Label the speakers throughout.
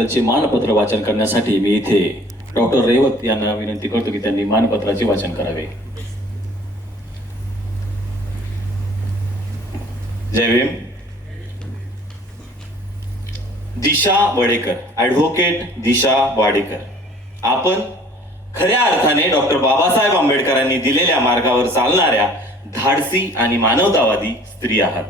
Speaker 1: या मानपत्र वाचन करण्यासाठी मी इथे डॉक्टर रेवत यांना विनंती करतो की त्यांनी मानपत्राचे वाचन करावे.
Speaker 2: जय भीम. दिशा वडेकर ॲडव्होकेट दिशा वाडेकर. आपण खऱ्या अर्थाने डॉक्टर बाबासाहेब आंबेडकरांनी दिलेल्या मार्गावर चालणाऱ्या धाडसी आणि मानवतावादी स्त्री आहात.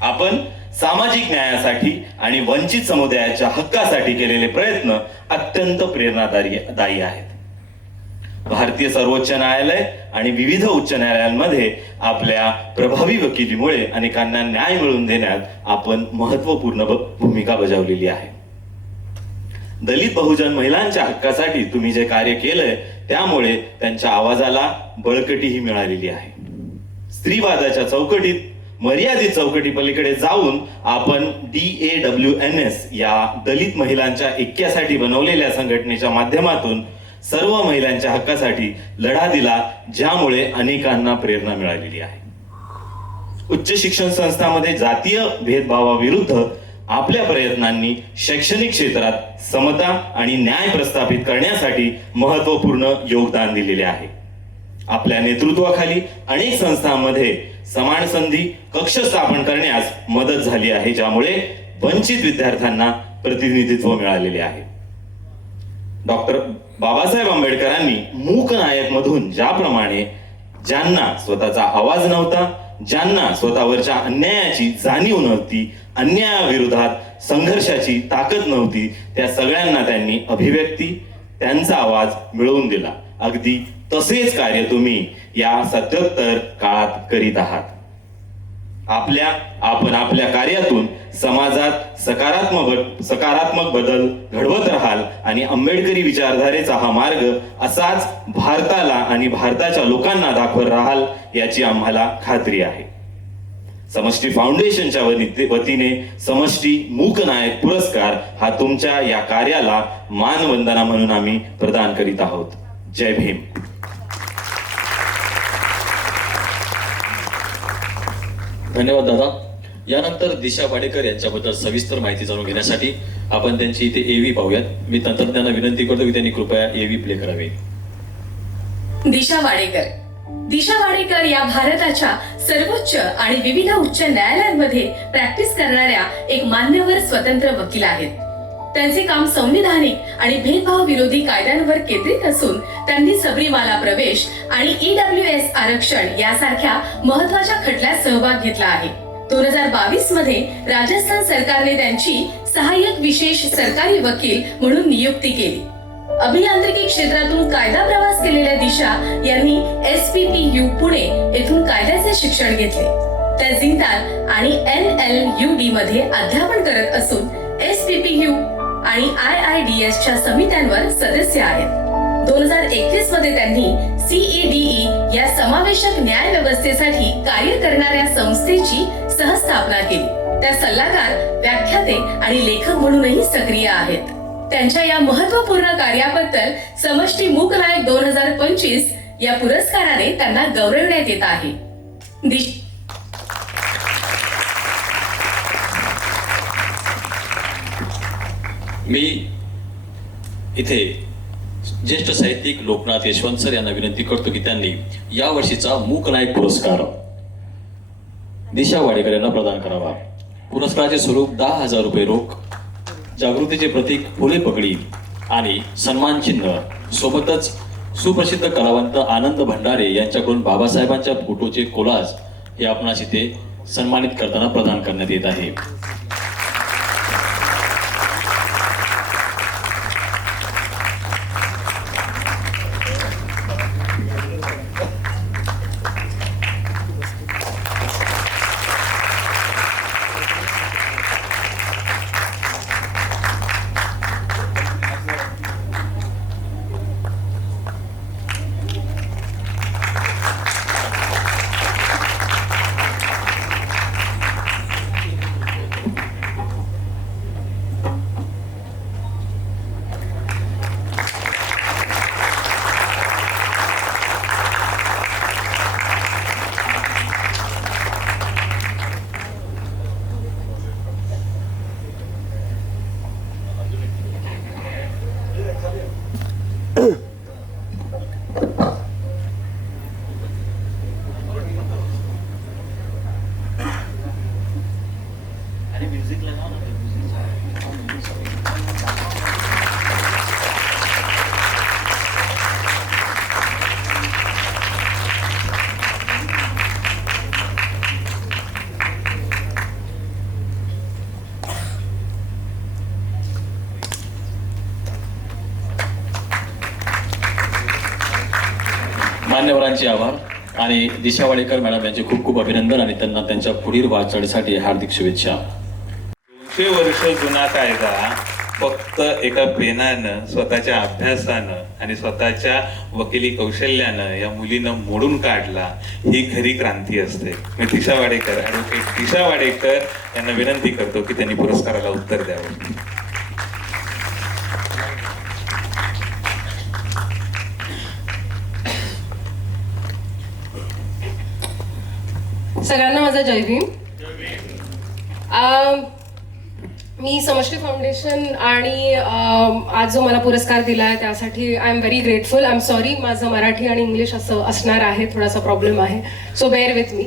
Speaker 2: आपण सामाजिक न्यायासाठी आणि वंचित समुदायाच्या हक्कासाठी केलेले प्रयत्न अत्यंत प्रेरणादायी दायी आहेत. भारतीय सर्वोच्च न्यायालय आणि विविध उच्च न्यायालयांमध्ये आपल्या प्रभावी वकिलीमुळे अनेकांना न्याय मिळवून देण्यात आपण महत्त्वपूर्ण भूमिका बजावलेली आहे. दलित बहुजन महिलांच्या हक्कासाठी तुम्ही जे कार्य केलंय त्यामुळे त्यांच्या आवाजाला बळकटीही मिळालेली आहे. स्त्रीवादाच्या चौकटीत मर्यादित चौकटी पलीकडे जाऊन आपण D A W N S या दलित महिलांच्या ऐक्यासाठी बनवलेल्या संघटनेच्या माध्यमातून सर्व महिलांच्या हक्कासाठी लढा दिला ज्यामुळे अनेकांना प्रेरणा मिळालेली आहे. उच्च शिक्षण संस्थांमध्ये जातीय भेदभावाविरुद्ध आपल्या प्रयत्नांनी शैक्षणिक क्षेत्रात समता आणि न्याय प्रस्थापित करण्यासाठी महत्त्वपूर्ण योगदान दिलेले आहे. आपल्या नेतृत्वाखाली अनेक संस्थांमध्ये समान संधी कक्ष स्थापन करण्यास मदत झाली आहे ज्यामुळे वंचित विद्यार्थ्यांना प्रतिनिधित्व मिळालेले आहे. डॉक्टर बाबासाहेब आंबेडकरांनी मूक नायक मधून ज्याप्रमाणे ज्यांना स्वतःचा आवाज नव्हता ज्यांना स्वतःवरच्या अन्यायाची जाणीव नव्हती अन्यायाविरोधात संघर्षाची ताकद नव्हती त्या सगळ्यांना त्यांनी अभिव्यक्ती त्यांचा आवाज मिळवून दिला. अगदी तसेच कार्य तुम्ही या सत्योत्तर काळात करीत आहात. आपल्या आपण आपल्या कार्यातून समाजात सकारात्मक सकारात्मक बदल घडवत राहाल आणि आंबेडकरी विचारधारेचा हा मार्ग असाच भारताला आणि भारताच्या लोकांना दाखवत राहाल याची आम्हाला खात्री आहे. समष्टी फाउंडेशनच्या वतीने समष्टी मूकनायक पुरस्कार हा तुमच्या या कार्याला मानवंदना म्हणून आम्ही प्रदान करीत आहोत. जय भीम.
Speaker 1: धन्यवाद दादा. यानंतर दिशा वाडेकर यांच्याबद्दल सविस्तर माहिती जाणून घेण्यासाठी आपण त्यांची इथे एव्ही पाहूयात. मी तंत्रज्ञांना विनंती करतो की त्यांनी कृपया एव्ही प्ले करावे.
Speaker 3: दिशा वाडेकर. दिशा वाडेकर या भारताच्या सर्वोच्च आणि विविध उच्च न्यायालयांमध्ये प्रॅक्टिस करणाऱ्या एक मान्यवर स्वतंत्र वकील आहेत. त्यांचे काम संविधानिक आणि भेदभाव विरोधी कायद्यांवर केंद्रित असून त्यांनी सबरीमाला प्रवेश आणि ईडब्ल्यू एस आरक्षण यासारख्या महत्त्वाच्या खटल्यात सहभाग घेतला आहे. दोन हजार बावीसमध्ये राजस्थान सरकारने त्यांची सहाय्यक विशेष सरकारी वकील म्हणून नियुक्ती केली. अभियांत्रिकी क्षेत्रातून कायदा प्रवास केलेल्या दिशा यांनी S P P U Pune येथून कायद्याचे शिक्षण घेतले. त्या जिंदाल आणि एन एल यू डी मध्ये अध्यापन करत असून एस पी पी यू आणि आय आय डी एस च्या समित्यांवर सदस्य आहेत. दोन हजार एकवीसमध्ये त्यांनी सीईडीई या समावेशक न्याय व्यवस्थेसाठी कार्य करणाऱ्या संस्थेची सहस्थापना केली. त्या सल्लागार व्याख्याते आणि लेखक म्हणूनही सक्रिय आहेत. त्यांच्या या महत्त्वपूर्ण कार्याबद्दल समष्टी मूक नायक दोन हजार पंचवीस या पुरस्काराने त्यांना गौरवण्यात येत आहे.
Speaker 1: मी इथे ज्येष्ठ साहित्यिक लोकनाथ यशवंत सर यांना विनंती करतो की त्यांनी या वर्षीचा मूक नायक पुरस्कार दिशा वाडेकर यांना प्रदान करावा. पुरस्काराचे स्वरूप दहा हजार रुपये रोख जागृतीचे प्रतीक फुले पगडी आणि सन्मान चिन्ह. सोबतच सुप्रसिद्ध कलावंत आनंद भंडारे यांच्याकडून बाबासाहेबांच्या फोटोचे कोलाज हे आपणास इथे सन्मानित करताना प्रदान करण्यात येत आहे. मान्यवरांचे आभार आणि दिशा वाडेकर मॅडम यांचे खूप खूप अभिनंदन आणि त्यांना त्यांच्या पुढील वाटचालीसाठी हार्दिक शुभेच्छा.
Speaker 4: दोनशे वर्ष जुना कायदा फक्त एका पेनानं स्वतःच्या अभ्यासानं आणि स्वतःच्या वकिली कौशल्यानं या मुलीनं मोडून काढला ही खरी क्रांती असते. मी दिशा वाडेकर ॲडव्होकेट दिशा वाडेकर यांना विनंती करतो की त्यांनी पुरस्काराला उत्तर द्यावं.
Speaker 5: सगळ्यांना माझा जय भीम. मी समष्टी फाउंडेशन आणि आज जो मला पुरस्कार दिला आहे त्यासाठी I am very grateful I am sorry माझं मराठी आणि इंग्लिश असं असणार आहे थोडासा प्रॉब्लेम आहे. सो बेअर विथ मी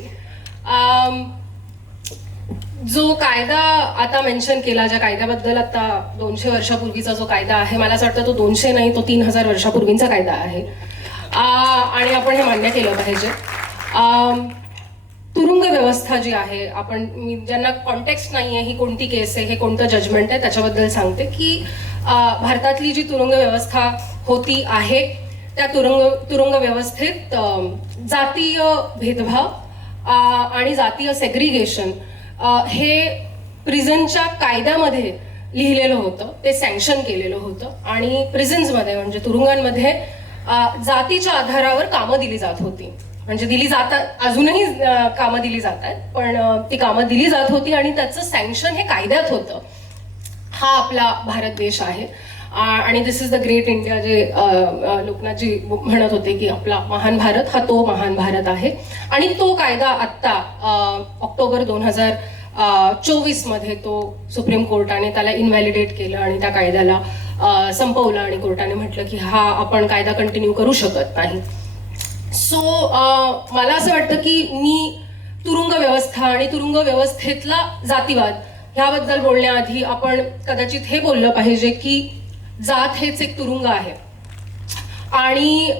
Speaker 5: जो कायदा आता मेन्शन केला ज्या कायद्याबद्दल आता दोनशे वर्षापूर्वीचा जो कायदा आहे मला असं वाटतं तो दोनशे नाही तो तीन हजार वर्षापूर्वींचा कायदा आहे. आणि आपण हे मान्य केलं पाहिजे. तुरुंग व्यवस्था जी आहे आपण मी ज्यांना कॉन्टेक्स्ट नाही आहे ही कोणती केस आहे हे कोणतं जजमेंट आहे त्याच्याबद्दल सांगते की भारतातली जी तुरुंग व्यवस्था होती आहे त्या तुरुंग तुरुंग व्यवस्थेत जातीय भेदभाव आणि जातीय सेग्रिगेशन हे प्रिझनच्या कायद्यामध्ये लिहिलेलं होतं ते सँक्शन केलेलं होतं आणि प्रिझन्समध्ये म्हणजे तुरुंगांमध्ये जातीच्या आधारावर कामं दिली जात होती. म्हणजे दिली जातात अजूनही कामं दिली जातात पण ती कामं दिली जात होती आणि त्याचं सँक्शन हे कायद्यात होतं. हा आपला भारत देश आहे. आणि this is the great India जे लोकनाथजी म्हणत होते की आपला महान भारत हा तो महान भारत आहे. आणि तो कायदा आत्ता ऑक्टोबर दोन हजार चोवीसमध्ये तो सुप्रीम कोर्टाने त्याला इनव्हॅलिडेट केलं आणि त्या कायद्याला संपवलं आणि कोर्टाने म्हटलं की हा आपण कायदा कंटिन्यू करू शकत नाही. सो मला असं वाटतं की मी तुरुंग व्यवस्था आणि तुरुंग व्यवस्थेतला जातीवाद ह्याबद्दल बोलण्याआधी आपण कदाचित हे बोललं पाहिजे की जात हेच एक तुरुंग आहे. आणि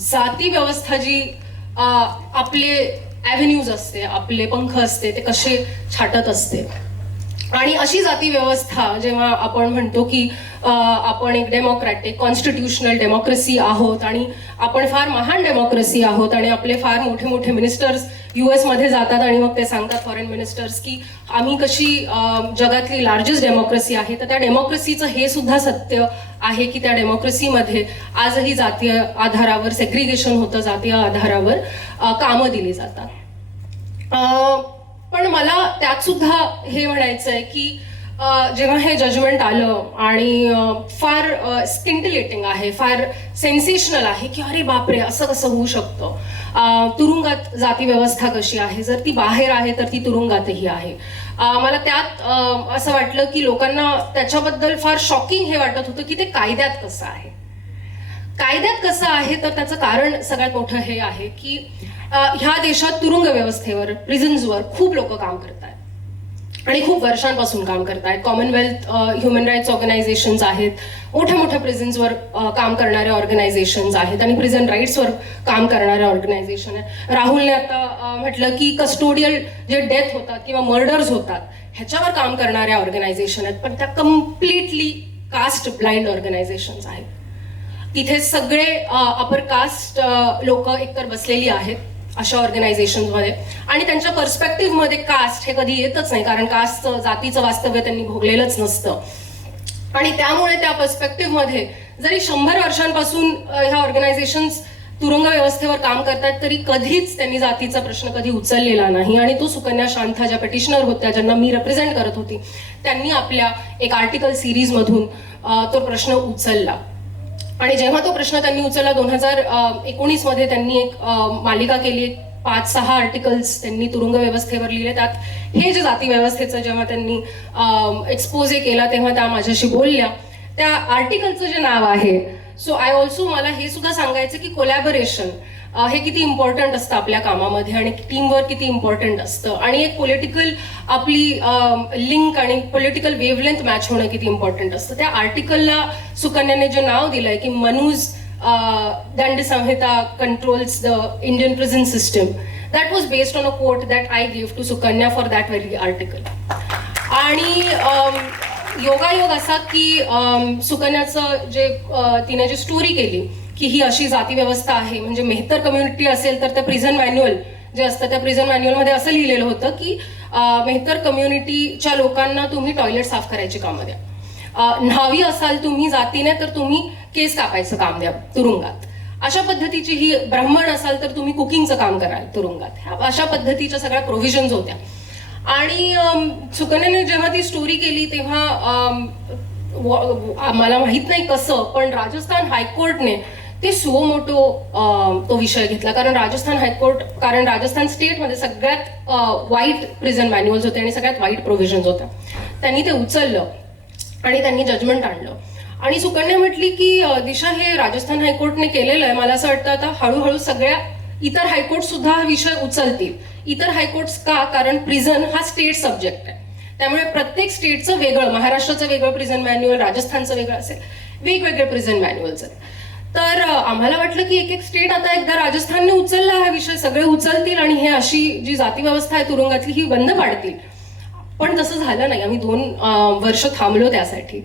Speaker 5: जाती व्यवस्था जी आपले ॲव्हेन्यूज असते आपले पंख असते ते कसे छाटत असते. आणि अशी जाती व्यवस्था जेव्हा आपण म्हणतो की आपण एक डेमोक्रॅटिक कॉन्स्टिट्युशनल डेमोक्रेसी आहोत आणि आपण फार महान डेमोक्रेसी आहोत आणि आपले फार मोठे मोठे मिनिस्टर्स यू मध्ये जातात आणि मग ते सांगतात फॉरेन मिनिस्टर्स की आम्ही कशी जगातली लार्जेस्ट डेमोक्रेसी आहे. तर त्या डेमोक्रेसीचं हे सुद्धा सत्य आहे की त्या डेमोक्रेसीमध्ये आजही जातीय आधारावर सेग्रिगेशन होतं जातीय आधारावर कामं दिली जातात. पण मला त्यात सुद्धा हे म्हणायचं आहे की जेव्हा हे जजमेंट आलं आणि फार स्किंटिलेटिंग आहे फार सेन्सेशनल आहे की अरे बापरे असं कसं होऊ शकतं? तुरुंगात जाती व्यवस्था कशी आहे? जर ती बाहेर आहे तर ती तुरुंगातही आहे. मला त्यात असं वाटलं की लोकांना त्याच्याबद्दल फार शॉकिंग हे वाटत होतं की ते कायद्यात कसं आहे? कायद्यात कसं आहे? तर त्याचं कारण सगळ्यात मोठं हे आहे की ह्या देशात तुरुंग व्यवस्थेवर प्रिझन्सवर खूप लोक काम करतात आणि खूप वर्षांपासून काम करतायत. कॉमनवेल्थ ह्युमन राईट्स ऑर्गनायझेशन्स आहेत. मोठ्या मोठ्या प्रिझन्सवर काम करणाऱ्या ऑर्गनायझेशन्स आहेत. आणि प्रिझन राईट्सवर काम करणाऱ्या ऑर्गनायझेशन आहे राहुलने आता म्हटलं की कस्टोडियल जे डेथ होतात किंवा मर्डर्स होतात ह्याच्यावर काम करणाऱ्या ऑर्गनायझेशन आहेत. पण त्या कम्प्लिटली कास्ट ब्लाइंड ऑर्गनायझेशन्स आहेत. तिथे सगळे अपर कास्ट लोक एकतर बसलेली आहेत. अशा ऑर्गनायझेशनमध्ये आणि त्यांच्या पर्स्पेक्टिव्हमध्ये कास्ट हे कधी येतच नाही कारण कास्टचं जातीचं वास्तव्य त्यांनी भोगलेलंच नसतं. आणि त्यामुळे त्या पर्स्पेक्टिव्हमध्ये जरी शंभर वर्षांपासून ह्या ऑर्गनायझेशन्स तुरुंग व्यवस्थेवर काम करतात तरी कधीच त्यांनी जातीचा प्रश्न कधी उचललेला नाही. आणि तो सुकन्या शांता ज्या पिटिशनर होत्या ज्यांना मी रिप्रेझेंट करत होती त्यांनी आपल्या एक आर्टिकल सिरीजमधून मधून तो प्रश्न उचलला. आणि जेव्हा तो प्रश्न त्यांनी उचलला दोन हजार एकोणीसमध्ये त्यांनी एक मालिका केली एक पाच सहा आर्टिकल्स त्यांनी तुरुंग व्यवस्थेवर लिहिले. त्यात हे जे जाती व्यवस्थेचं जेव्हा त्यांनी एक्सपोजे केला तेव्हा त्या माझ्याशी बोलल्या. त्या आर्टिकलचं जे नाव आहे सो आय ऑल्सो मला हे सुद्धा सांगायचं की कोलॅबोरेशन हे किती इम्पॉर्टंट असतं आपल्या कामामध्ये आणि टीमवर्क किती इम्पॉर्टंट असतं? आणि एक पॉलिटिकल आपली लिंक आणि पॉलिटिकल वेवलेंथ मॅच होणं किती इम्पॉर्टंट असतं? त्या आर्टिकलला सुकन्याने जे नाव दिलंय की मनूज दंड संहिता controls the Indian prison system that was based on a quote that I give to Sukanya for that very article आणि योगायोग असा की सुकन्याचं जे तिने जी स्टोरी केली की ही अशी जाती व्यवस्था आहे. म्हणजे मेहतर कम्युनिटी असेल तर त्या प्रिझन मॅन्युअल जे असतं त्या प्रिझन मॅन्युअलमध्ये असं लिहिलेलं होतं की मेहतर कम्युनिटीच्या लोकांना तुम्ही टॉयलेट साफ करायची कामं द्या. न्हावी असाल तुम्ही जातीने तर तुम्ही केस कापायचं काम द्या तुरुंगात. अशा पद्धतीची ही ब्राह्मण असाल तर तुम्ही कुकिंगचं काम कराल तुरुंगात. अशा पद्धतीच्या सगळ्या प्रोव्हिजन्स होत्या. आणि सुकन्याने जेव्हा ती स्टोरी केली तेव्हा मला माहीत नाही कसं पण राजस्थान हायकोर्टने ते सुओ मोठो तो विषय घेतला. कारण राजस्थान हायकोर्ट कारण राजस्थान स्टेटमध्ये सगळ्यात वाईट प्रिझन मॅन्युअल्स होते आणि सगळ्यात वाईट प्रोव्हिजन्स होत्या. त्यांनी ते उचललं आणि त्यांनी जजमेंट आणलं. आणि सुकन्या म्हटली की दिशा हे राजस्थान हायकोर्टने केलेलं आहे. मला असं वाटतं आता हळूहळू सगळ्या इतर हायकोर्ट सुद्धा हा विषय उचलतील. इतर हायकोर्ट्स का? कारण प्रिझन हा स्टेट सब्जेक्ट आहे. त्यामुळे प्रत्येक स्टेटचं वेगळं महाराष्ट्राचं वेगळं प्रिझन मॅन्युअल राजस्थानचं वेगळं असेल वेगवेगळे प्रिझन मॅन्युअल्स आहेत. तर आम्हाला वाटलं की एक एक स्टेट आता एकदा राजस्थानने उचलला हा विषय सगळे उचलतील आणि हे अशी जी जाती व्यवस्था आहे तुरुंगातली ही बंद पाडतील. पण तसं झालं नाही. आम्ही दोन वर्ष थांबलो त्यासाठी.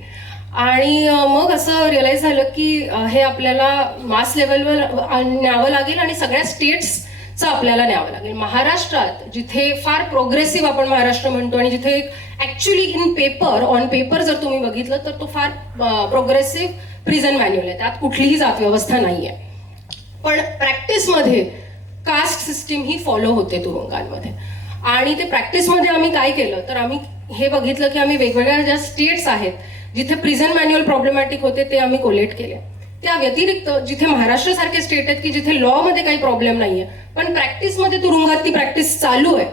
Speaker 5: आणि मग असं रिअलाईज झालं की हे आपल्याला मास लेवलवर न्यावं लागेल आणि सगळ्या स्टेट्सचं आपल्याला न्यावं लागेल. महाराष्ट्रात जिथे फार प्रोग्रेसिव्ह आपण महाराष्ट्र म्हणतो आणि जिथे actually in paper on paper जर तुम्ही बघितलं तर तो फार प्रोग्रेसिव्ह प्रिझन मॅन्युअल आहे. त्यात कुठलीही जात व्यवस्था नाही आहे पण प्रॅक्टिसमध्ये कास्ट सिस्टीम ही फॉलो होते तुरुंगांमध्ये. आणि ते प्रॅक्टिसमध्ये आम्ही काय केलं? तर आम्ही हे बघितलं की आम्ही वेगवेगळ्या ज्या स्टेट्स आहेत जिथे प्रिझन मॅन्युअल प्रॉब्लेमॅटिक होते ते आम्ही कोलेक्ट केले. त्या व्यतिरिक्त जिथे महाराष्ट्र सारखे स्टेट आहेत की जिथे लॉ मध्ये काही प्रॉब्लेम नाहीये पण प्रॅक्टिसमध्ये तुरुंगात ती प्रॅक्टिस चालू आहे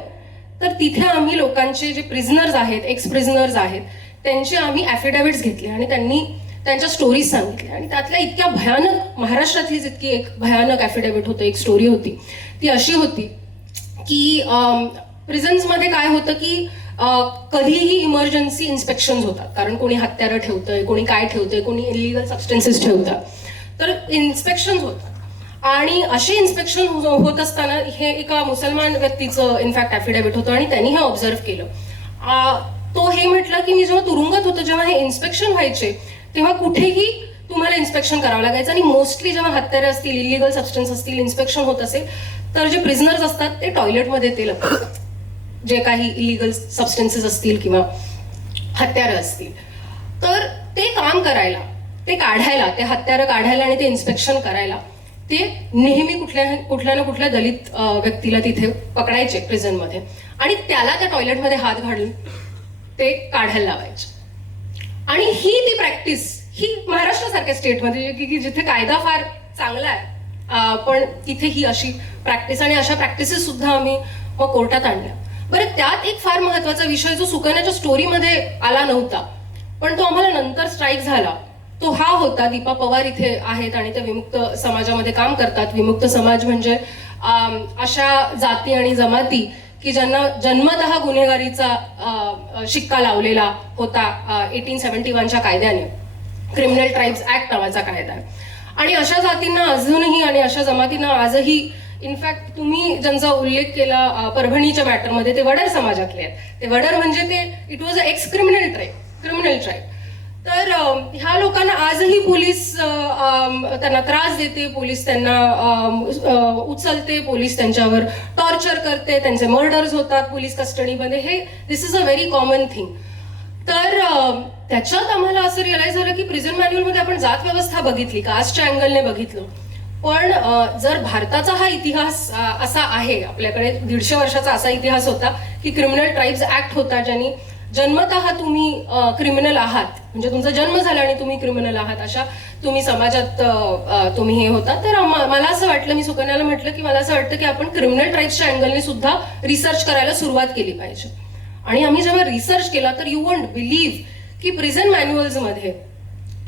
Speaker 5: तर तिथे आम्ही लोकांचे जे प्रिझनर्स आहेत एक्स प्रिझनर्स आहेत त्यांचे आम्ही ॲफिडेव्हिट्स घेतले आणि त्यांनी त्यांच्या स्टोरीज सांगितल्या. आणि त्यातल्या इतक्या भयानक महाराष्ट्रातलीच इतकी एक भयानक ॲफिडेव्हिट होतं एक स्टोरी होती. ती अशी होती की प्रिझन्समध्ये काय होतं की कधीही इमर्जन्सी इन्स्पेक्शन होतात. कारण कोणी हत्यारं ठेवतंय कोणी काय ठेवतंय कोणी इलिगल सबस्टन्सेस ठेवतात. तर इन्स्पेक्शन होतात. आणि असे इन्स्पेक्शन हो, होत असताना हे एका मुसलमान व्यक्तीचं इनफॅक्ट ॲफिडेव्हिट होतं आणि त्यांनी हे ऑब्झर्व केलं. तो हे म्हटलं की मी जेव्हा तुरुंगात होतो जेव्हा हे इन्स्पेक्शन व्हायचे तेव्हा कुठेही तुम्हाला इन्स्पेक्शन करावं लागायचं. आणि मोस्टली जेव्हा हत्यारे असतील इलिगल सबस्टन्स असतील इन्स्पेक्शन होत असेल तर जे प्रिझनर्स असतात ते टॉयलेटमध्ये ते लपवतात. जे काही इलिगल सबस्टन्सेस असतील किंवा हत्यारं असतील. तर ते काम करायला ते काढायला ते हत्यारं काढायला आणि ते इन्स्पेक्शन करायला ते नेहमी कुठल्या कुठल्या ना कुठल्या दलित व्यक्तीला तिथे पकडायचे प्रिझनमध्ये आणि त्याला त्या टॉयलेटमध्ये हात घालून ते काढायला लावायचे. आणि ही ती प्रॅक्टिस ही महाराष्ट्रासारख्या स्टेटमध्ये की जिथे कायदा फार चांगला आहे. पण तिथे ही अशी प्रॅक्टिस आणि अशा प्रॅक्टिसेस सुद्धा आम्ही मग कोर्टात आणल्या. बरं त्यात एक फार महत्त्वाचा विषय जो सुकन्याच्या स्टोरीमध्ये आला नव्हता पण तो आम्हाला नंतर स्ट्राईक झाला. तो हा होता दीपा पवार इथे आहेत आणि त्या विमुक्त समाजामध्ये काम करतात. विमुक्त समाज म्हणजे अशा जाती आणि जमाती की ज्यांना जन्मतः गुन्हेगारीचा शिक्का लावलेला होता एटीन सेव्हन्टी वनच्या कायद्याने. क्रिमिनल ट्राईब्स ऍक्ट नावाचा कायदा आहे. आणि अशा जातींना अजूनही आणि अशा जमातींना आजही इनफॅक्ट तुम्ही ज्यांचा उल्लेख केला परभणीच्या मॅटरमध्ये ते वडर समाजातले आहेत. ते वडर म्हणजे ते it was a ex criminal tribe criminal tribe तर ह्या लोकांना आजही पोलीस त्यांना त्रास देते पोलीस त्यांना उचलते पोलीस त्यांच्यावर टॉर्चर करते त्यांचे मर्डर्स होतात पोलीस कस्टडीमध्ये हे this is a very common thing तर त्याच्यात आम्हाला असं रिअलाइज झालं की प्रिझन मॅन्युअलमध्ये आपण जात व्यवस्था बघितली कास्टच्या अँगलने बघितलं. पण जर भारताचा हा इतिहास असा आहे आपल्याकडे दीडशे वर्षाचा असा इतिहास होता की क्रिमिनल ट्राईब्स ऍक्ट होता ज्यांनी जन्मत तुम्ही क्रिमिनल आहात. म्हणजे तुमचा जन्म झाला आणि तुम्ही क्रिमिनल आहात. अशा तुम्ही समाजात तुम्ही हे होता. तर मला असं वाटलं मी सुकन्याला म्हटलं की मला असं वाटतं की आपण क्रिमिनल ट्राईब्सच्या अँगलने सुद्धा रिसर्च करायला सुरुवात केली पाहिजे. आणि आम्ही जेव्हा रिसर्च केला तर यू वॉन्ट बिलीव्ह की प्रिझन मॅन्युअल्समध्ये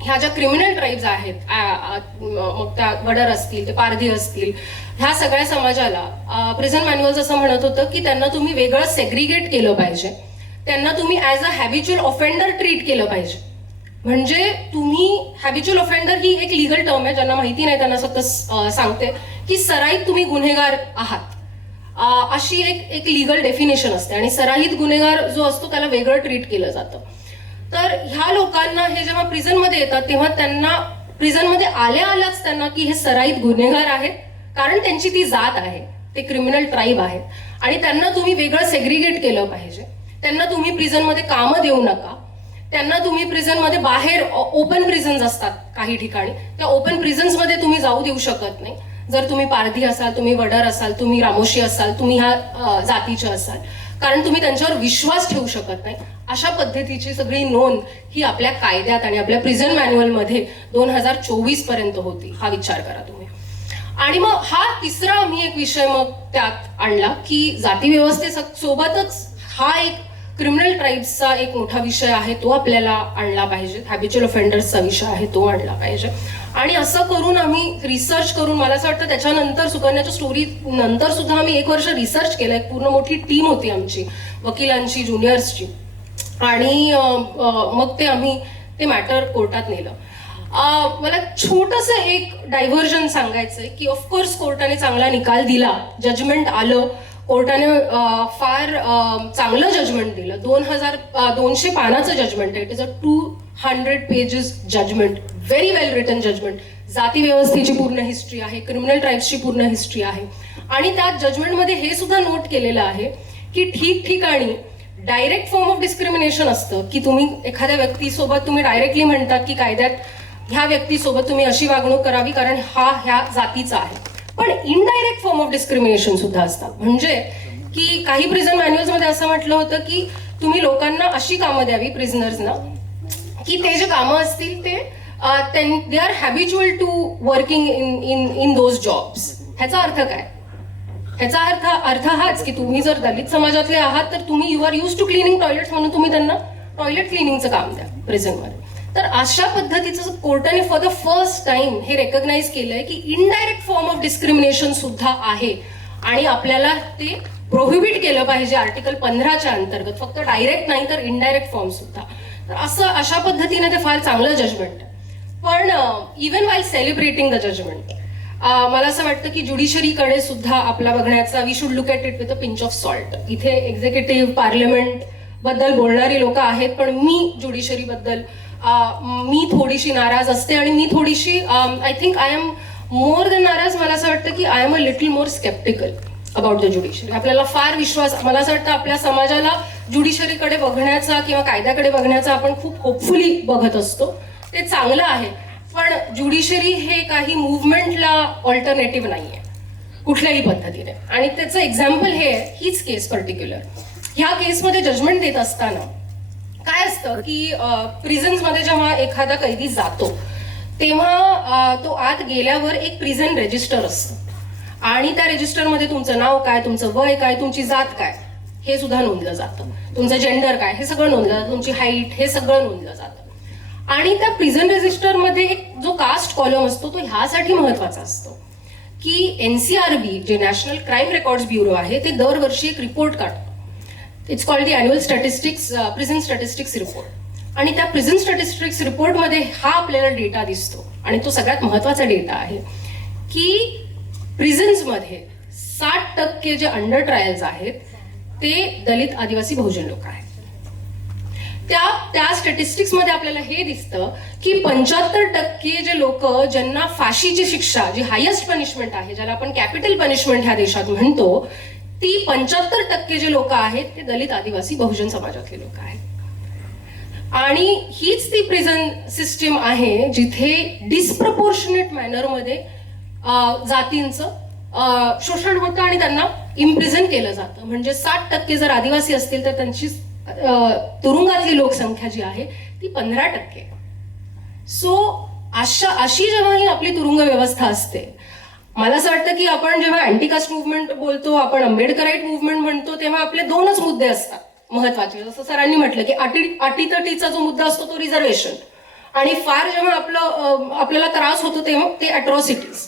Speaker 5: ह्या ज्या क्रिमिनल ट्राईब्स आहेत मग त्या वडर असतील ते पारधी असतील ह्या सगळ्या समाजाला प्रिझन मॅन्युअल्स असं म्हणत होतं की त्यांना तुम्ही वेगळं सेग्रिगेट केलं पाहिजे. त्यांना तुम्ही as a habitual offender treat केलं पाहिजे. म्हणजे तुम्ही हॅबिच्युअल ऑफेंडर ही एक लिगल टर्म आहे ज्यांना माहिती नाही त्यांना सतत सांगते की सराईत तुम्ही गुन्हेगार आहात. अशी एक एक लिगल डेफिनेशन असते आणि सराहित गुन्हेगार जो असतो त्याला वेगळं ट्रीट केलं जातं. तर ह्या लोकांना हे जेव्हा प्रिझनमध्ये येतात तेव्हा त्यांना प्रिझनमध्ये आल्या आल्याच त्यांना की हे सराईत गुन्हेगार आहेत कारण त्यांची ती जात आहे. ते क्रिमिनल ट्राईब आहेत. आणि त्यांना तुम्ही वेगळं सेग्रिगेट केलं पाहिजे. त्यांना तुम्ही प्रिझनमध्ये कामं देऊ नका. त्यांना तुम्ही प्रिझनमध्ये बाहेर ओपन प्रिझन्स असतात काही ठिकाणी. त्या ओपन प्रिझन्समध्ये तुम्ही जाऊ देऊ शकत नाही. जर तुम्ही पारधी असाल तुम्ही वडर असाल तुम्ही रामोशी असाल तुम्ही ह्या जातीचे असाल. कारण तुम्ही त्यांच्यावर विश्वास ठेवू शकत नाही. अशा पद्धतीची सगळी नोंद ही आपल्या कायद्यात आणि आपल्या प्रिझन मॅन्युअलमध्ये दोन हजार चोवीसपर्यंत होती. हा विचार करा तुम्ही. आणि मग हा तिसरा मी एक विषय मग त्यात आणला की जाती व्यवस्थे सोबतच हा एक क्रिमिनल ट्राईब्सचा एक मोठा विषय आहे तो आपल्याला आणला पाहिजे. हॅबिच्युअल ऑफेंडर्सचा विषय आहे तो आणला पाहिजे. आणि असं करून आम्ही रिसर्च करून मला असं वाटतं त्याच्यानंतर सुकन्याच्या स्टोरी नंतर सुद्धा आम्ही एक वर्ष रिसर्च केलं. एक पूर्ण मोठी टीम होती आमची वकिलांची ज्युनियर्सची आणि मग ते आम्ही ते मॅटर कोर्टात नेलं. मला छोटस एक डायव्हर्जन सांगायचंय की ऑफकोर्स कोर्टाने चांगला निकाल दिला. जजमेंट आलं. कोर्टाने फार चांगलं जजमेंट दिलं. दोन हजार दोनशे पानाचं जजमेंट आहे. It is a two hundred pages judgment very well written judgment जाती व्यवस्थेची पूर्ण हिस्ट्री आहे. क्रिमिनल ट्राईब्सची पूर्ण हिस्ट्री आहे. आणि त्या जजमेंटमध्ये हे सुद्धा नोट केलेलं आहे की ठिकठिकाणी डायरेक्ट फॉर्म ऑफ डिस्क्रिमिनेशन असतं की तुम्ही एखाद्या व्यक्तीसोबत तुम्ही डायरेक्टली म्हणतात की कायद्यात ह्या व्यक्तीसोबत तुम्ही अशी वागणूक करावी कारण हा ह्या जातीचा आहे. पण इनडायरेक्ट फॉर्म ऑफ डिस्क्रिमिनेशन सुद्धा असतात. म्हणजे की काही प्रिझन मॅन्युअल्समध्ये असं म्हटलं होतं की तुम्ही लोकांना अशी कामं द्यावी प्रिझनर्सना की ते जे कामं असतील ते they are habitual to working in in in those jobs ह्याचा अर्थ काय? ह्याचा अर्थ अर्थ हाच की तुम्ही जर दलित समाजातले आहात तर तुम्ही you are use to cleaning toilet म्हणून तुम्ही त्यांना टॉयलेट क्लिनिंगचं काम द्या प्रिझनमध्ये तर अशा पद्धतीचं कोर्टाने फॉर द फर्स्ट टाइम हे रेकग्नाईज केलंय की इनडायरेक्ट फॉर्म ऑफ डिस्क्रिमिनेशन सुद्धा आहे. आणि आपल्याला ते प्रोहिबिट केलं पाहिजे आर्टिकल पंधराच्या अंतर्गत. फक्त डायरेक्ट नाही तर इनडायरेक्ट फॉर्म सुद्धा. तर असं अशा पद्धतीने ते फार चांगलं जजमेंट पण even why celebrating the judgment मला असं वाटतं की ज्युडिशरीकडे सुद्धा आपला बघण्याचा we should look at it with a pinch of salt इथे एक्झिक्युटिव्ह पार्लमेंटबद्दल बोलणारी लोक आहेत पण मी ज्युडिशरीबद्दल बद्दल मी थोडीशी नाराज असते आणि मी थोडीशी I think I am more than नाराज. मला असं वाटतं की I am a little more sceptical about the judiciary आपल्याला फार विश्वास मला असं वाटतं आपल्या समाजाला ज्युडिशरीकडे बघण्याचा किंवा कायद्याकडे बघण्याचा आपण खूप होपफुली बघत असतो. ते चांगलं आहे. पण ज्युडिशरी हे काही मुवमेंटला ऑल्टरनेटिव्ह नाहीये. कुठल्याही पद्धतीने. आणि त्याचं एक्झाम्पल हे आहे हीच केस पर्टिक्युलर ह्या केसमध्ये जजमेंट देत असताना काय असतं की प्रिझन्समध्ये जेव्हा एखादा कैदी जातो तेव्हा तो आत गेल्यावर एक प्रिझन रजिस्टर असतं. आणि त्या रजिस्टरमध्ये तुमचं नाव काय तुमचं वय काय तुमची जात काय हे सुद्धा नोंदलं जातं. तुमचं जेंडर काय हे सगळं नोंदलं जातं. तुमची हाईट हे सगळं नोंदलं जातं. आणि त्या प्रिझन रजिस्टरमध्ये एक जो कास्ट कॉलम असतो तो ह्यासाठी महत्त्वाचा असतो की एनसीआरबी जे नॅशनल क्राईम रेकॉर्ड्स ब्युरो आहे ते दरवर्षी एक रिपोर्ट काढतो. It's called the annual statistics prison statistics report आणि त्या प्रिझन स्टॅटिस्टिक्स रिपोर्टमध्ये हा आपल्याला डेटा दिसतो. आणि तो सगळ्यात महत्त्वाचा डेटा आहे की प्रिझन्समध्ये साठ टक्के जे अंडर ट्रायल्स आहेत ते दलित आदिवासी बहुजन लोक आहेत. त्या त्या स्टॅटिस्टिक्समध्ये आपल्याला हे दिसतं की पंच्याहत्तर टक्के जे लोक ज्यांना फाशीची शिक्षा जी हायेस्ट पनिशमेंट आहे ज्याला आपण कॅपिटल पनिशमेंट ह्या देशात म्हणतो ती पंच्याहत्तर टक्के जे लोक आहेत ते दलित आदिवासी बहुजन समाजातले लोक आहेत. आणि हीच ती प्रिझन सिस्टीम आहे जिथे डिस्प्रपोर्शनेट मॅनरमध्ये जातींचं शोषण होतं आणि त्यांना इम्प्रिझन केलं जातं. म्हणजे साठ टक्के जर आदिवासी असतील तर त्यांची तुरुंगातली लोकसंख्या जी आहे ती पंधरा टक्के. सो अशा अशी जेव्हा ही आपली तुरुंग व्यवस्था असते मला असं वाटतं की आपण जेव्हा अँटीकास्ट मुवमेंट बोलतो आपण आंबेडकराईट मुवमेंट म्हणतो तेव्हा आपले दोनच मुद्दे असतात महत्त्वाचे. जसं सरांनी म्हटलं की अटी अटीतटीचा जो मुद्दा असतो तो रिझर्वेशन आणि फार जेव्हा आपलं आपल्याला त्रास होतो तेव्हा ते अट्रॉसिटीज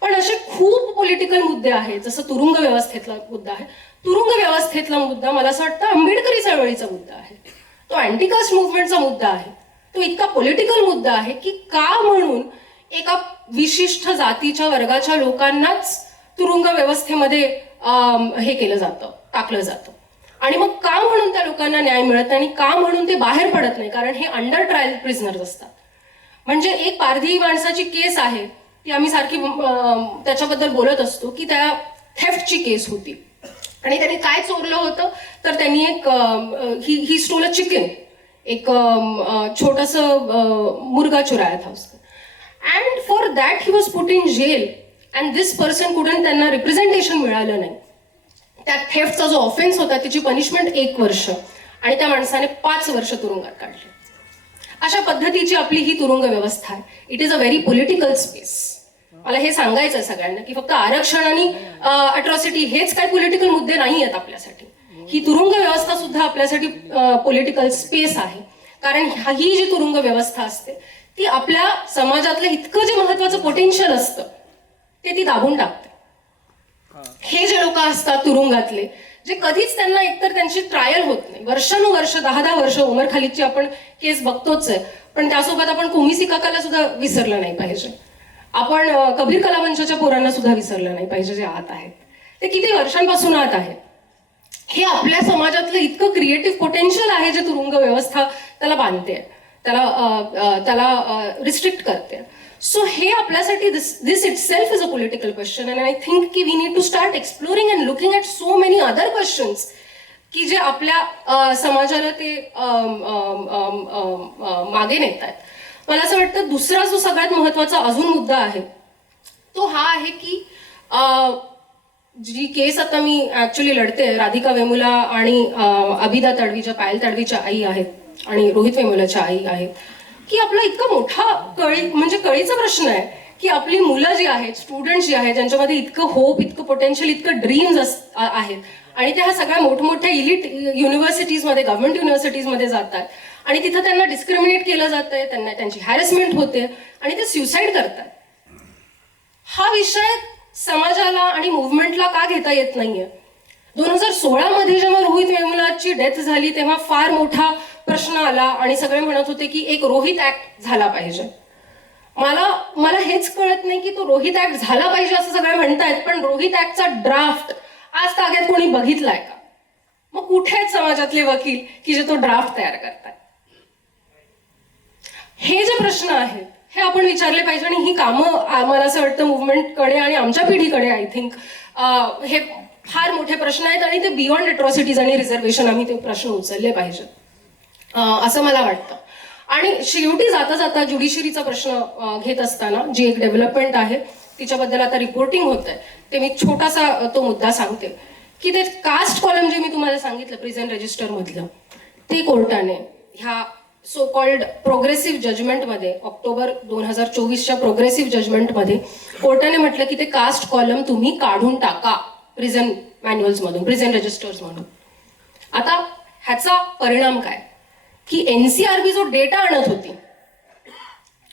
Speaker 5: पण असे खूप पॉलिटिकल मुद्दे आहेत जसं तुरुंग व्यवस्थेतला मुद्दा आहे. तुरुंग व्यवस्थेतला मुद्दा मला असं वाटतं आंबेडकरी चळवळीचा मुद्दा आहे. तो अँटीकास्ट मुवमेंटचा मुद्दा आहे. तो इतका पॉलिटिकल मुद्दा आहे की का म्हणून एका विशिष्ट जातीच्या वर्गाच्या लोकांनाच तुरुंग व्यवस्थेमध्ये हे केलं जातं टाकलं जातं. आणि मग का म्हणून त्या लोकांना न्याय मिळत नाही आणि का म्हणून ते बाहेर पडत नाही? कारण हे अंडर ट्रायल प्रिझनर्स असतात. म्हणजे एक पारधी माणसाची केस आहे ती आम्ही सारखी त्याच्याबद्दल बोलत असतो की त्या थेफ्टची केस होती. आणि त्यांनी काय चोरलं होतं? तर त्यांनी एक ही ही स्टोल चिकन एक छोटस मुर्गा चुराया था उसका and for that he was put in jail and this person कुठून त्यांना रिप्रेझेंटेशन मिळालं नाही. त्या थेफ्टचा जो ऑफेन्स होता त्याची पनिशमेंट एक वर्ष. आणि त्या माणसाने पाच वर्ष तुरुंगात काढले. अशा पद्धतीची आपली ही तुरुंग व्यवस्था आहे. It is a very political space मला हे सांगायचं आहे सगळ्यांना की फक्त आरक्षण आणि अट्रॉसिटी हेच काही पॉलिटिकल मुद्दे नाही आहेत आपल्यासाठी. ही तुरुंग व्यवस्था सुद्धा आपल्यासाठी पॉलिटिकल स्पेस आहे. कारण ही जी तुरुंग व्यवस्था असते ती आपल्या समाजातलं इतकं जे महत्वाचं पोटेन्शियल असतं ते ती दाबून टाकते. हे. जे लोक असतात तुरुंगातले जे कधीच त्यांना एकतर त्यांची ट्रायल होत नाही. वर्षानुवर्ष दहा दहा वर्ष उमर खालीदची आपण केस बघतोच आहे. पण त्यासोबत आपण कुमी सिकाकाला सुद्धा विसरलं नाही पाहिजे. आपण कबीर कला मंचाच्या पोरांना सुद्धा विसरलं नाही पाहिजे जे आत आहेत. ते किती वर्षांपासून आत आहेत. हे आपल्या समाजातलं इतकं क्रिएटिव्ह पोटेन्शियल आहे जे तुरुंग व्यवस्था त्याला बांधते. त्याला त्याला रिस्ट्रिक्ट करते. सो हे आपल्यासाठी this this itself is a political question and I think की we need to start exploring and looking at so many other questions की जे आपल्या समाजाला ते मागे नेत आहेत मला असं वाटतं दुसरा जो सगळ्यात महत्त्वाचा अजून मुद्दा आहे तो हा आहे की जी केस आता मी ऍक्च्युली लढते राधिका वेमुला आणि अभिदा तडवी ज्या पायल तडवीच्या आई आहेत. आणि रोहित वेमुलाच्या आई आहेत की आपला इतका मोठा कळी म्हणजे कळीचा प्रश्न आहे की आपली मुलं जी आहेत स्टुडंट जी आहेत ज्यांच्यामध्ये इतकं होप इतकं पोटेन्शियल इतकं ड्रीम्स आहेत. आणि त्या ह्या सगळ्या मोठमोठ्या इलिट युनिव्हर्सिटीजमध्ये गव्हर्नमेंट युनिव्हर्सिटीजमध्ये जातात आणि तिथं त्यांना डिस्क्रिमिनेट केलं जातंय त्यांना त्यांची हॅरेसमेंट होते आणि ते सुसाईड करतात. हा विषय समाजाला आणि मुव्हमेंटला का घेता येत नाहीये? दोन हजार सोळा मध्ये जेव्हा रोहित वेमुलाची डेथ झाली तेव्हा फार मोठा प्रश्न आला आणि सगळे म्हणत होते की एक रोहित ऍक्ट झाला पाहिजे. मला मला हेच कळत नाही की तो रोहित ऍक्ट झाला पाहिजे असं सगळे म्हणतायत पण रोहित ऍक्टचा ड्राफ्ट आज ताग्यात कोणी बघितलाय का? मग कुठे आहेत समाजातले वकील की जे तो ड्राफ्ट तयार करतात हे जे प्रश्न आहेत हे आपण विचारले पाहिजे आणि ही कामं मला असं वाटतं मुवमेंटकडे आणि आमच्या पिढीकडे आय थिंक हे फार मोठे प्रश्न आहेत आणि ते बियॉन्ड अट्रॉसिटीज आणि रिझर्वेशन आम्ही ते प्रश्न उचलले पाहिजेत. असं मला वाटतं. आणि शेवटी जाता जाता ज्युडिशरीचा प्रश्न घेत असताना जी एक डेव्हलपमेंट आहे तिच्याबद्दल आता रिपोर्टिंग होत आहे ते मी छोटासा तो मुद्दा सांगते. की ते कास्ट कॉलम जे मी तुम्हाला सांगितलं प्रिझन रजिस्टर मधलं ते कोर्टाने ह्या सो कॉल्ड प्रोग्रेसिव्ह जजमेंटमध्ये ऑक्टोबर दोन हजार चोवीसच्या प्रोग्रेसिव्ह जजमेंटमध्ये कोर्टाने म्हटलं की ते कास्ट कॉलम तुम्ही काढून टाका प्रिझन मॅन्युअल्समधून प्रिझन रजिस्टर्स म्हणून आता ह्याचा परिणाम काय? की एनसीआरबी जो डेटा आणत होती.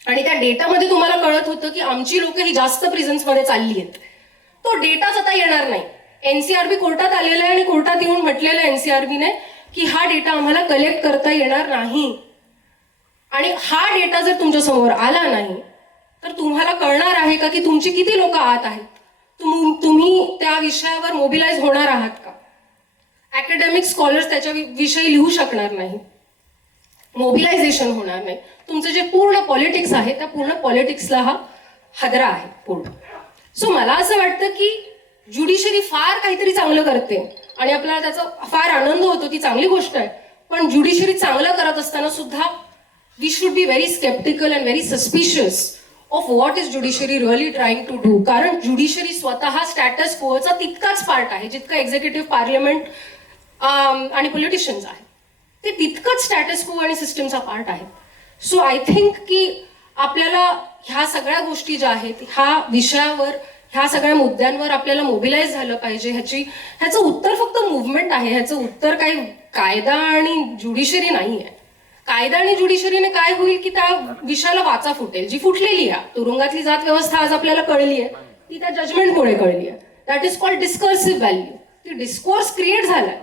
Speaker 5: आणि त्या डेटामध्ये तुम्हाला कळत होतं की आमची लोक ही जास्त प्रिझन्समध्ये चालली आहेत. तो डेटाच आता येणार नाही. एनसीआरबी कोर्टात आलेला आहे आणि कोर्टात येऊन म्हटलेलं आहे एनसीआरबीने की हा डेटा आम्हाला कलेक्ट करता येणार नाही. आणि हा डेटा जर तुमच्यासमोर आला नाही तर तुम्हाला कळणार आहे का की तुमची किती लोक आत आहेत? तुम तुम्ही त्या विषयावर मोबिलाइज होणार आहात का? अकॅडमिक स्कॉलर्स त्याच्या विषयी लिहू शकणार नाही मोबिलायझेशन होणार नाही. तुमचं जे पूर्ण पॉलिटिक्स आहे त्या पूर्ण पॉलिटिक्सला हा हादरा आहे पूर्ण. सो मला असं वाटतं की ज्युडिशरी फार काहीतरी चांगलं करते आणि आपल्याला त्याचा फार आनंद होतो ती चांगली गोष्ट आहे. पण ज्युडिशरी चांगलं करत असताना सुद्धा we should be very sceptical and very suspicious of what is judiciary really trying to do कारण ज्युडिशरी स्वतः स्टॅटस कोचा तितकाच पार्ट आहे जितका एक्झिक्युटिव्ह पार्लमेंट um, आणि पॉलिटिशियन्स आहे ते तितकंच स्टॅटस को आणि सिस्टमचा पार्ट आहे सो आय थिंक की आपल्याला ह्या सगळ्या गोष्टी ज्या आहेत ह्या विषयावर ह्या सगळ्या मुद्द्यांवर आपल्याला मोबिलाइज झालं पाहिजे ह्याची ह्याचं उत्तर फक्त मुव्हमेंट आहे. ह्याचं उत्तर काही कायदा आणि ज्युडिशरी नाही आहे कायदा आणि ज्युडिशरीने काय होईल की त्या विषयाला वाचा फुटेल. जी फुटलेली आहे. तुरुंगातली जात व्यवस्था आज आपल्याला कळली आहे ती त्या जजमेंटमुळे कळली आहे that is called discursive value ती डिस्कोर्स क्रिएट झालाय.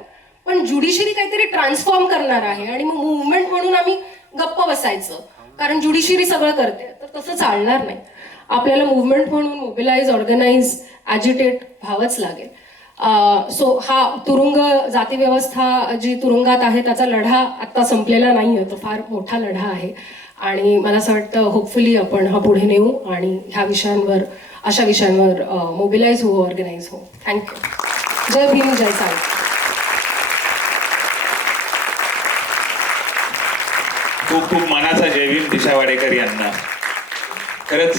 Speaker 5: पण ज्युडिशरी काहीतरी ट्रान्सफॉर्म करणार आहे आणि मग मुवमेंट म्हणून आम्ही गप्प बसायचं. कारण ज्युडिशरी सगळं करते. तर तसं चालणार नाही. आपल्याला मुवमेंट म्हणून मोबिलाइज ऑर्गनाइज ॲजिटेट व्हावंच लागेल. सो हा तुरुंग जाती व्यवस्था जी तुरुंगात आहे त्याचा लढा आत्ता संपलेला नाही आहे तो फार मोठा लढा आहे. आणि मला असं वाटतं होपफुली आपण हा पुढे नेऊ आणि ह्या विषयांवर अशा विषयांवर मोबिलाईज हो ऑर्गनाईज हो थँक्यू जय भीम जय साई.
Speaker 4: खूप खूप मनाचा जयवीर दिशा वाडेकर यांना. खरंच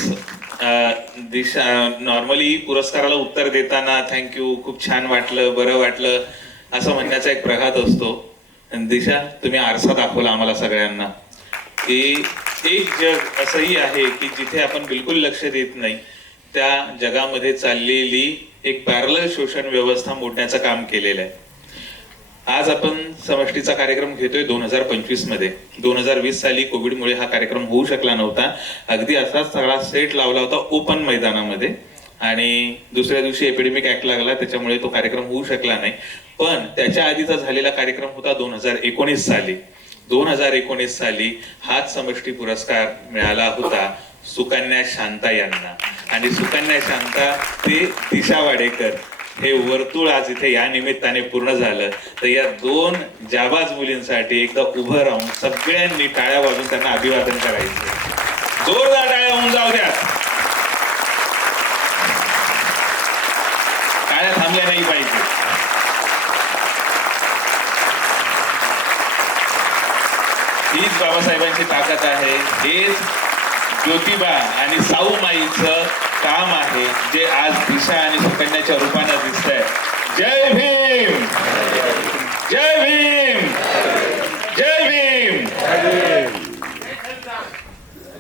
Speaker 4: दिशा नॉर्मली पुरस्काराला उत्तर देताना थँक्यू खूप छान वाटलं बरं वाटलं असं म्हणण्याचा एक प्रघात असतो. दिशा तुम्ही आरसा दाखवला आम्हाला सगळ्यांना. की एक जग असंही आहे की जिथे आपण बिलकुल लक्ष देत नाही त्या जगामध्ये चाललेली एक पॅरल शोषण व्यवस्था मोडण्याचं काम केलेलं आहे. आज आपण समष्टीचा कार्यक्रम घेतोय दोन हजार पंचवीसमध्ये दोन हजार वीस साली कोविडमुळे हा कार्यक्रम होऊ शकला नव्हता. अगदी असाच सगळा सेट लावला होता ओपन मैदानामध्ये. आणि दुसऱ्या दिवशी एपिडेमिक ऍक्ट लागला त्याच्यामुळे तो कार्यक्रम होऊ शकला नाही. पण त्याच्या आधीचा झालेला कार्यक्रम होता दोन हजार एकोणीस साली. दोन हजार एकोणीस साली हाच समष्टी पुरस्कार मिळाला होता सुकन्या शांता यांना. आणि सुकन्या शांता ते दिशा वाडेकर हे वर्तुळ आज इथे या निमित्ताने पूर्ण झालं. तर या दोन जाबाज मुलींसाठी एकदा उभं राहून सगळ्यांनी टाळ्या वाजून त्यांना अभिवादन करायचं. जोरदार टाळ्या होऊन जाऊ द्या. टाळ्या थांबल्या नाही पाहिजे. हीच बाबासाहेबांची ताकद आहे. हेच ज्योतिबा आणि साऊ माईचं काम आहे जे आज दिशा आणि सुकन्याच्या रूपाने दिसत आहे जय भीम! जय भीम! जय भीम!